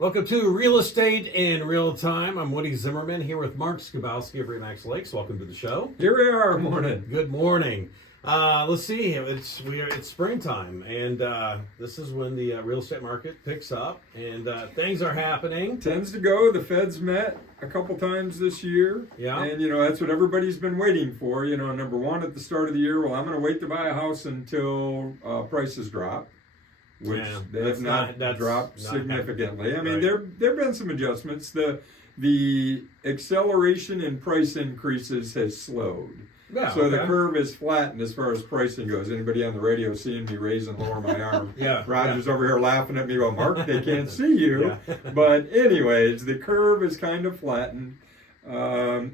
Welcome to Real Estate in Real Time. I'm Woody Zimmerman here with Mark Skabowski of Remax Lakes. Welcome to the show. Here we are. Morning. Good morning. Let's see. It's springtime, and this is when the real estate market picks up, and things are happening. Tends to go. The Fed's met a couple times this year. Yeah. And, that's what everybody's been waiting for. Number one, at the start of the year, well, I'm going to wait to buy a house until prices drop, which they have not dropped significantly. I mean, there have been some adjustments. The acceleration in price increases has slowed. Yeah, so the curve is flattened as far as pricing goes. Anybody on the radio seeing me raise and lower my arm? Roger's over here laughing at me. Well, Mark, they can't see you. But anyways, the curve is kind of flattened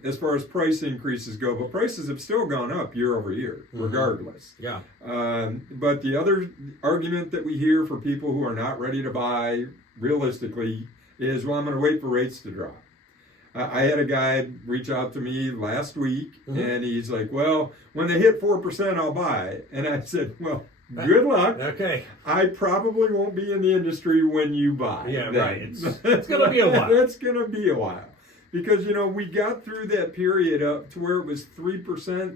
as far as price increases go. But prices have still gone up year over year, regardless. Yeah. But the other argument that we hear for people who are not ready to buy realistically is, well, I'm going to wait for rates to drop. I had a guy reach out to me last week, and he's like, well, when they hit 4%, I'll buy. And I said, well, good luck. Okay. I probably won't be in the industry when you buy. Yeah, right. It's going to be a while. It's going to be a while. Because, we got through that period up to where it was 3%,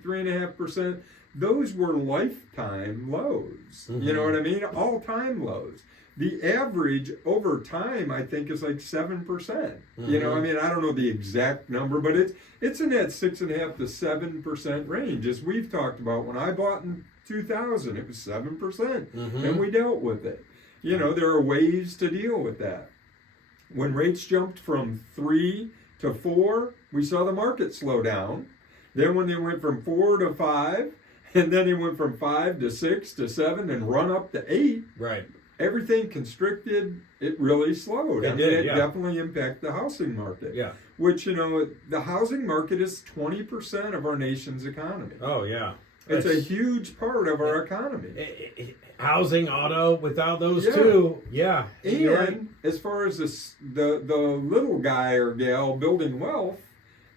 3.5%. Those were lifetime lows. You know what I mean? All-time lows. The average over time, I think, is like 7%. I don't know the exact number, but it's in that 6.5% to 7% range. As we've talked about, when I bought in 2000, it was 7%, and we dealt with it. There are ways to deal with that. When rates jumped from 3 to 4, we saw the market slow down. Then when they went from 4 to 5, and then they went from 5 to 6 to 7 and run up to 8. Right. Everything constricted, it really slowed. It definitely impacted the housing market. Yeah. Which, the housing market is 20% of our nation's economy. Oh, yeah. It's a huge part of our economy. Housing, auto, without those two, And as far as the little guy or gal building wealth,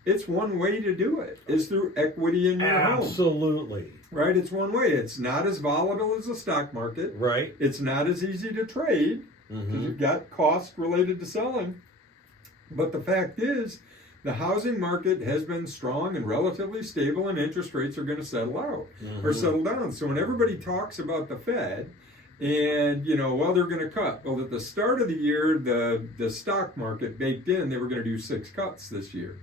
it's one way to do it, is through equity in your home. Absolutely. Right? It's one way. It's not as volatile as the stock market. Right. It's not as easy to trade because you've got costs related to selling. But the fact is, the housing market has been strong and relatively stable, and interest rates are going to settle out or settle down. So when everybody talks about the Fed and, well, they're going to cut. Well, at the start of the year, the stock market baked in they were going to do 6 cuts this year.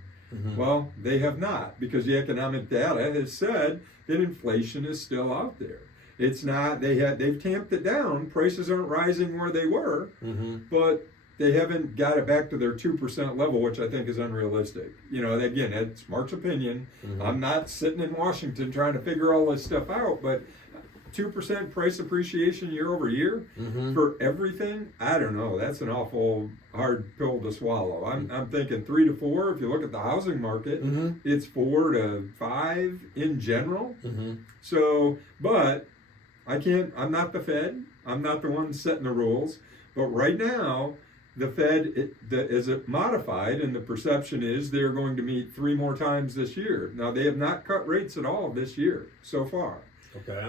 Well, they have not, because the economic data has said that inflation is still out there. It's not, they've tamped it down. Prices aren't rising where they were, but they haven't got it back to their 2% level, which I think is unrealistic. Again, it's Mark's opinion. I'm not sitting in Washington trying to figure all this stuff out, but 2% price appreciation year over year for everything, I don't know. That's an awful hard pill to swallow. I'm thinking 3 to 4. If you look at the housing market, it's 4 to 5 in general. So, but I'm not the Fed. I'm not the one setting the rules. But right now, the Fed is modified, and the perception is they're going to meet 3 more times this year. Now, they have not cut rates at all this year so far. Okay.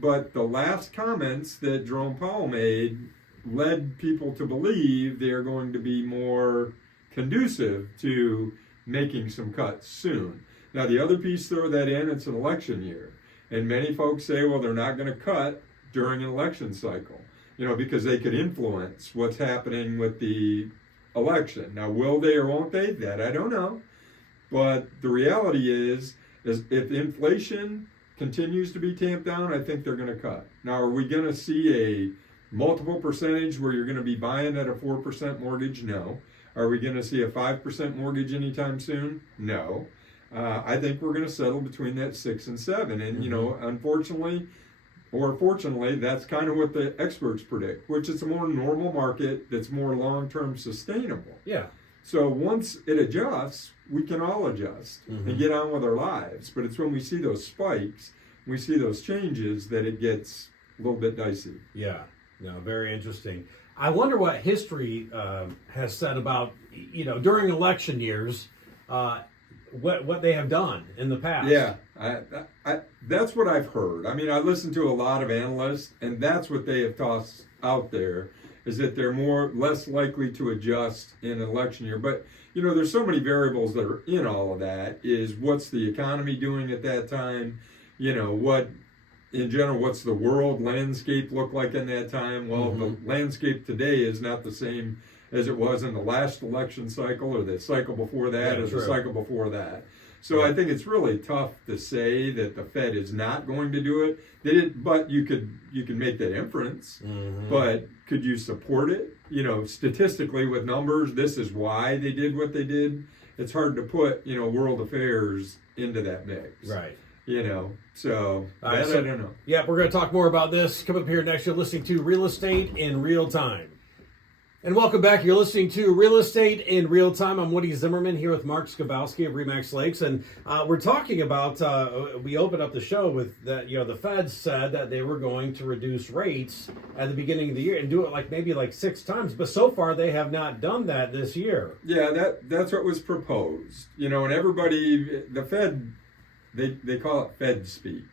But the last comments that Jerome Powell made led people to believe they are going to be more conducive to making some cuts soon. Now, the other piece, throw that in, it's an election year. And many folks say, well, they're not going to cut during an election cycle, because they could influence what's happening with the election. Now, will they or won't they? That I don't know. But the reality is if inflation continues to be tamped down, I think they're going to cut. Now, are we going to see a multiple percentage where you're going to be buying at a 4% mortgage? No. Are we going to see a 5% mortgage anytime soon? No. I think we're going to settle between that 6 and 7. And, unfortunately, or fortunately, that's kind of what the experts predict, which is a more normal market that's more long-term sustainable. Yeah. So once it adjusts, we can all adjust and get on with our lives. But it's when we see those spikes, we see those changes, that it gets a little bit dicey. Yeah, no, very interesting. I wonder what history has said about, during election years, what they have done in the past. Yeah, that's what I've heard. I mean, I listen to a lot of analysts, and that's what they have tossed out there, is that they're less likely to adjust in an election year. But there's so many variables that are in all of that. Is what's the economy doing at that time? What in general, what's the world landscape look like in that time? Well, the landscape today is not the same as it was in the last election cycle or the cycle before that or the cycle before that. So I think it's really tough to say that the Fed is not going to do it. They did, but you can make that inference. But could you support it? Statistically with numbers, this is why they did what they did. It's hard to put world affairs into that mix. Right. So right, I don't know. Yeah, we're going to talk more about this. Come up here next. You're listening to Real Estate in Real Time. And welcome back. You're listening to Real Estate in Real Time. I'm Woody Zimmerman here with Mark Skabowski of Remax Lakes. And we're talking about, we opened up the show with that, the Fed said that they were going to reduce rates at the beginning of the year and do it maybe 6 times. But so far, they have not done that this year. Yeah, that's what was proposed. And everybody, the Fed, they call it Fedspeak.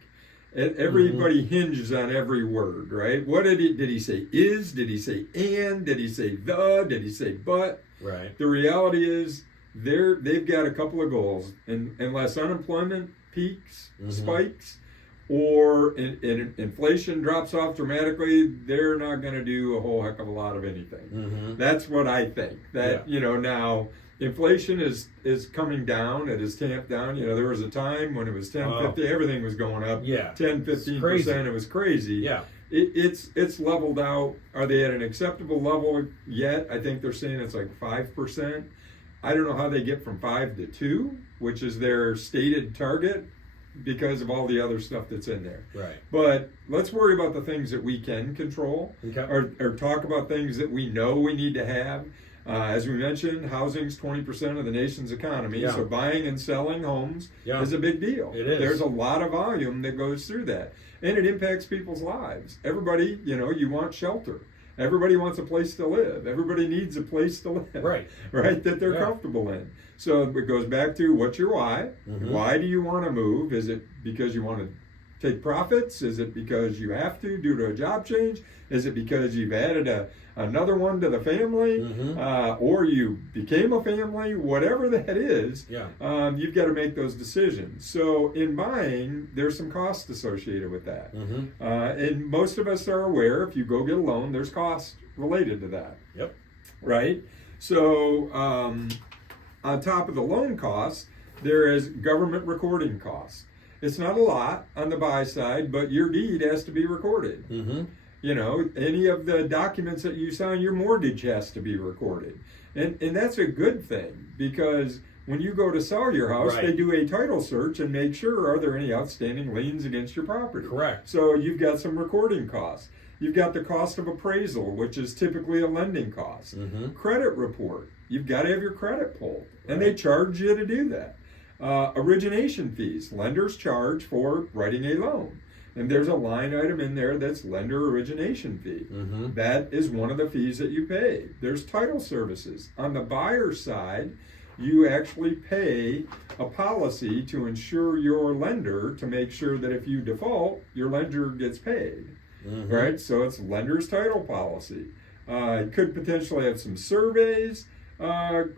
Everybody hinges on every word, right? What did he say is? Did he say and? Did he say the? Did he say but? Right. The reality is they've got a couple of goals. And unless unemployment peaks, spikes, or inflation drops off dramatically, they're not going to do a whole heck of a lot of anything. That's what I think. That, now inflation is coming down. It is tamped down. There was a time when it was 10-50, everything was going up. 10-15%. It was crazy. Yeah. It's leveled out. Are they at an acceptable level yet? I think they're saying it's 5%. I don't know how they get from 5 to 2, which is their stated target, because of all the other stuff that's in there. Right. But let's worry about the things that we can control, or talk about things that we know we need to have. As we mentioned, housing's 20% of the nation's economy, so buying and selling homes is a big deal. It is. There's a lot of volume that goes through that, and it impacts people's lives. Everybody, you want shelter. Everybody wants a place to live. Everybody needs a place to live, right, that they're comfortable in. So it goes back to, what's your why? Why do you want to move? Is it because you want to take profits? Is it because you have to due to a job change? Is it because you've added another one to the family, or you became a family? Whatever that is, you've got to make those decisions. So in buying, there's some costs associated with that. And most of us are aware, if you go get a loan, there's costs related to that. Yep. Right? So on top of the loan costs, there is government recording costs. It's not a lot on the buy side, but your deed has to be recorded. Any of the documents that you sign, your mortgage has to be recorded. And that's a good thing, because when you go to sell your house, they do a title search and make sure, are there any outstanding liens against your property? Correct. So you've got some recording costs. You've got the cost of appraisal, which is typically a lending cost. Credit report. You've got to have your credit pulled, and they charge you to do that. Origination fees. Lenders charge for writing a loan. And there's a line item in there that's lender origination fee. That is one of the fees that you pay. There's title services. On the buyer side, you actually pay a policy to insure your lender, to make sure that if you default, your lender gets paid. Right? So it's lender's title policy. It could potentially have some surveys.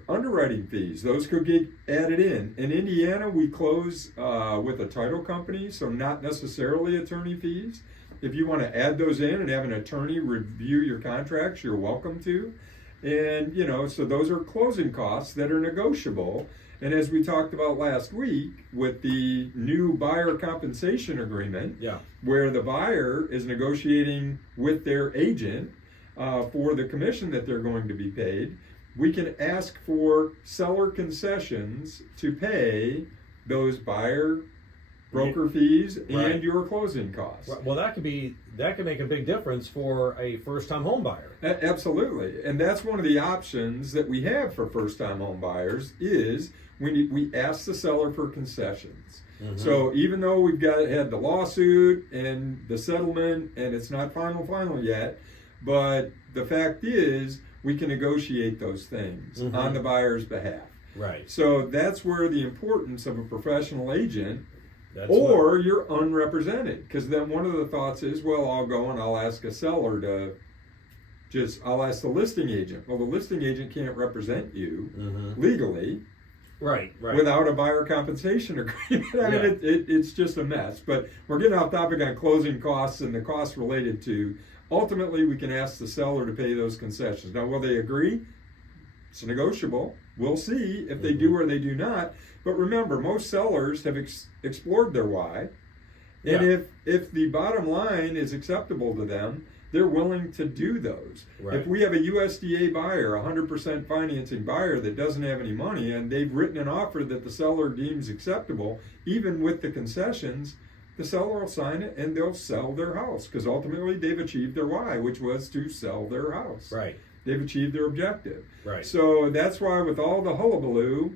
Underwriting fees, those could get added in. In Indiana, we close with a title company, so not necessarily attorney fees. If you want to add those in and have an attorney review your contracts, you're welcome to. And, so those are closing costs that are negotiable. And as we talked about last week with the new buyer compensation agreement, where the buyer is negotiating with their agent for the commission that they're going to be paid, we can ask for seller concessions to pay those buyer broker fees and your closing costs. Well, that could make a big difference for a first-time home buyer. Absolutely, and that's one of the options that we have for first-time home buyers is we ask the seller for concessions. So even though we've had the lawsuit and the settlement, and it's not final yet, but the fact is, we can negotiate those things on the buyer's behalf. Right. So that's where the importance of a professional agent, you're unrepresented. Because then one of the thoughts is, well, I'll go and I'll ask a seller I'll ask the listing agent. Well, the listing agent can't represent you legally. Right. Without a buyer compensation agreement. I mean, it's just a mess. But we're getting off topic on closing costs and the costs related to. Ultimately, we can ask the seller to pay those concessions. Now, will they agree? It's negotiable. We'll see if they do or they do not. But remember, most sellers have explored their why. And if the bottom line is acceptable to them, they're willing to do those. Right. If we have a USDA buyer, 100% financing buyer that doesn't have any money, and they've written an offer that the seller deems acceptable, even with the concessions, the seller will sign it and they'll sell their house because ultimately they've achieved their why, which was to sell their house. Right. They've achieved their objective. Right. So that's why with all the hullabaloo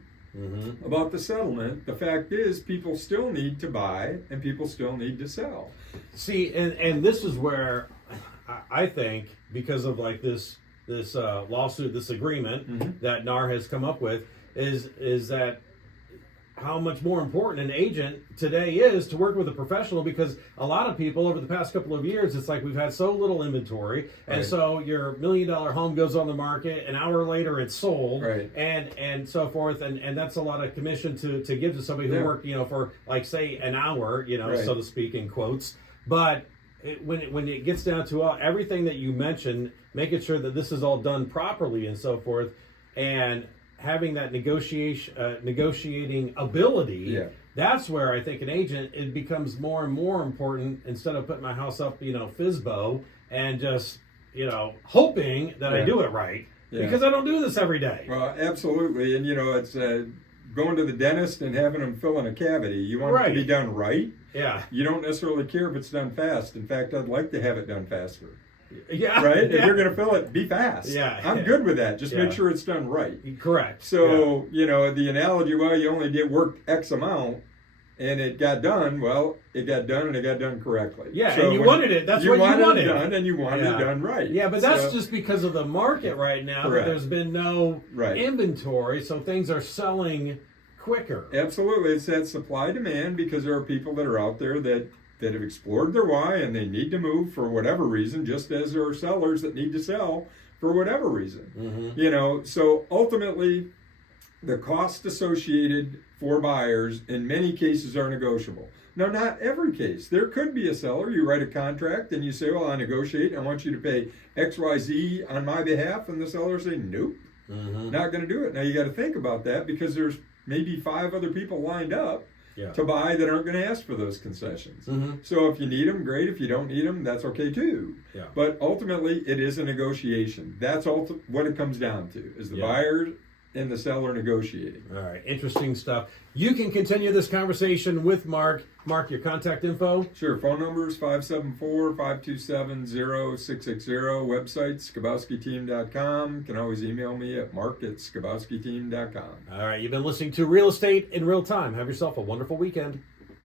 about the settlement, the fact is people still need to buy and people still need to sell. See, and this is where I think, because of like this lawsuit, this agreement that NAR has come up with, is that how much more important an agent today is to work with a professional, because a lot of people over the past couple of years, it's like we've had so little inventory, and so your $1 million home goes on the market, an hour later it's sold, and so forth, and that's a lot of commission to give to somebody who worked, for like say an hour, so to speak, in quotes. But when it gets down to everything that you mentioned, making sure that this is all done properly and so forth, and having that negotiating ability, that's where I think an agent, it becomes more and more important, instead of putting my house up, FSBO, and just, hoping that I do it right, because I don't do this every day. Well, absolutely. And, it's going to the dentist and having them fill in a cavity. You want it to be done right. Yeah. You don't necessarily care if it's done fast. In fact, I'd like to have it done faster. Yeah. Right? If you're going to fill it, be fast. Yeah. I'm good with that. Just make sure it's done right. Correct. So, the analogy, well, you only did work X amount and it got done. Well, it got done and it got done correctly. Yeah, so and you wanted it. That's what you wanted. It done and you wanted it done right. Yeah, but that's just because of the market right now. Correct. There's been no inventory, so things are selling quicker. Absolutely. It's that supply demand, because there are people that are out there that have explored their why and they need to move for whatever reason, just as there are sellers that need to sell for whatever reason. So ultimately the costs associated for buyers in many cases are negotiable. Now, not every case. There could be a seller, you write a contract and you say, well, I negotiate, I want you to pay XYZ on my behalf, and the seller say, nope, not going to do it. Now you got to think about that, because there's maybe 5 other people lined up to buy that aren't going to ask for those concessions. So if you need them, great. If you don't need them, that's okay too. But ultimately, it is a negotiation. That's what it comes down to, is the buyer and the seller negotiating. All right, interesting stuff. You can continue this conversation with Mark. Mark, your contact info? Sure. Phone number is 574-527-0660. Website, skabowskiteam.com. You can always email me at mark@skabowskiteam.com. All right, you've been listening to Real Estate in Real Time. Have yourself a wonderful weekend.